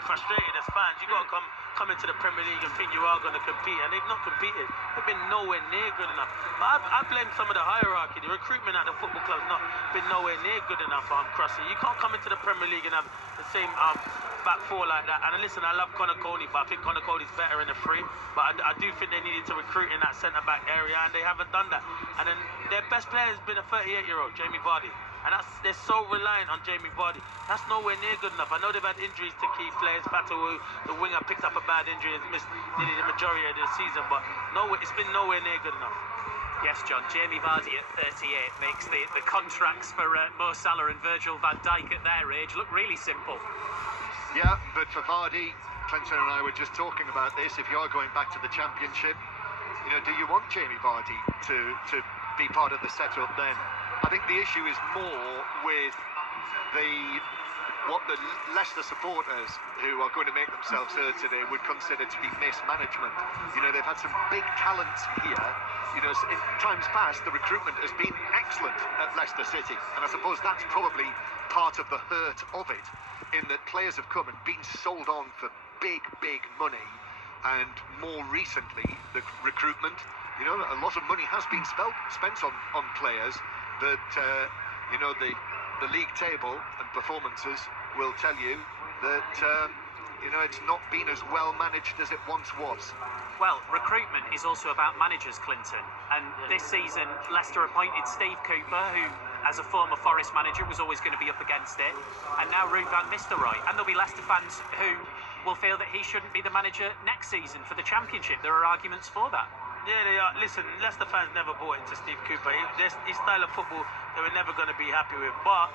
be frustrated as fans. You got to come into the Premier League and think you are going to compete, and they've not competed. They've been nowhere near good enough. But I blame some of the hierarchy. The recruitment at the football club's not been nowhere near good enough. Crossy, you can't come into the Premier League and have the same back four like that. And listen, I love Conor Coney, but I think Conor Coney's better in the free. But I do think they needed to recruit in that centre back area, and they haven't done that. And then their best player has been a 38-year-old Jamie Vardy. And they're so reliant on Jamie Vardy. That's nowhere near good enough. I know they've had injuries to key players. Batawu, the winger, picked up a bad injury and missed nearly the majority of the season. But it's been nowhere near good enough. Yes, John, Jamie Vardy at 38 makes the contracts for Mo Salah and Virgil van Dijk at their age look really simple. Yeah, but for Vardy, Clinton and I were just talking about this. If you are going back to the Championship, do you want Jamie Vardy to be part of the setup then? I think the issue is more with what the Leicester supporters who are going to make themselves heard today would consider to be mismanagement. They've had some big talents here. In times past, the recruitment has been excellent at Leicester City, and I suppose that's probably part of the hurt of it, in that players have come and been sold on for big money, and more recently, the recruitment, a lot of money has been spent on players that, the league table and performances will tell you that, it's not been as well managed as it once was. Well, recruitment is also about managers, Clinton. And this season, Leicester appointed Steve Cooper, who, as a former Forest manager, was always going to be up against it. And now Ruud van Nistelrooy. And there'll be Leicester fans who will feel that he shouldn't be the manager next season for the Championship. There are arguments for that. Yeah, they are. Listen, Leicester fans never bought into Steve Cooper. His style of football, they were never going to be happy with. But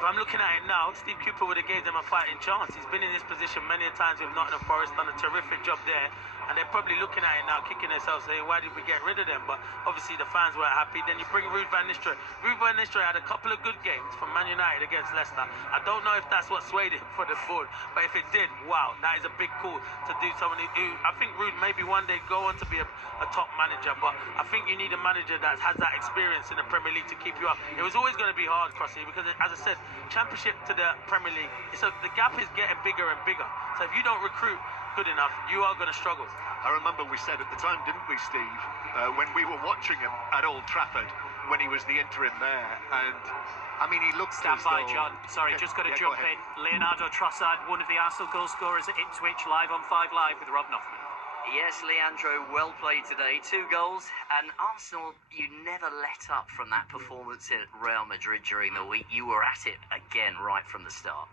if I'm looking at it now, Steve Cooper would have gave them a fighting chance. He's been in this position many times with Nottingham Forest, done a terrific job there. And they're probably looking at it now, kicking themselves, saying, why did we get rid of them? But obviously the fans weren't happy. Then you bring Ruud van Nistelrooy. Ruud van Nistelrooy had a couple of good games for Man United against Leicester. I don't know if that's what swayed him for the board, but if it did, wow, that is a big call to do someone who, I think Ruud maybe one day go on to be a top manager, but I think you need a manager that has that experience in the Premier League to keep you up. It was always going to be hard, Crossy, because as I said, Championship to the Premier League, the gap is getting bigger and bigger. So if you don't recruit good enough, you are going to struggle. I remember we said at the time, didn't we, Steve, when we were watching him at Old Trafford, when he was the interim there, and I mean, he looked Stand as by, though... John. Sorry, just got to jump in. Leonardo Trossard, one of the Arsenal goal scorers at Ipswich, live on 5 Live with Rob Noffman. Yes, Leandro, well played today. 2 goals, and Arsenal, you never let up from that performance at Real Madrid during the week. You were at it again right from the start.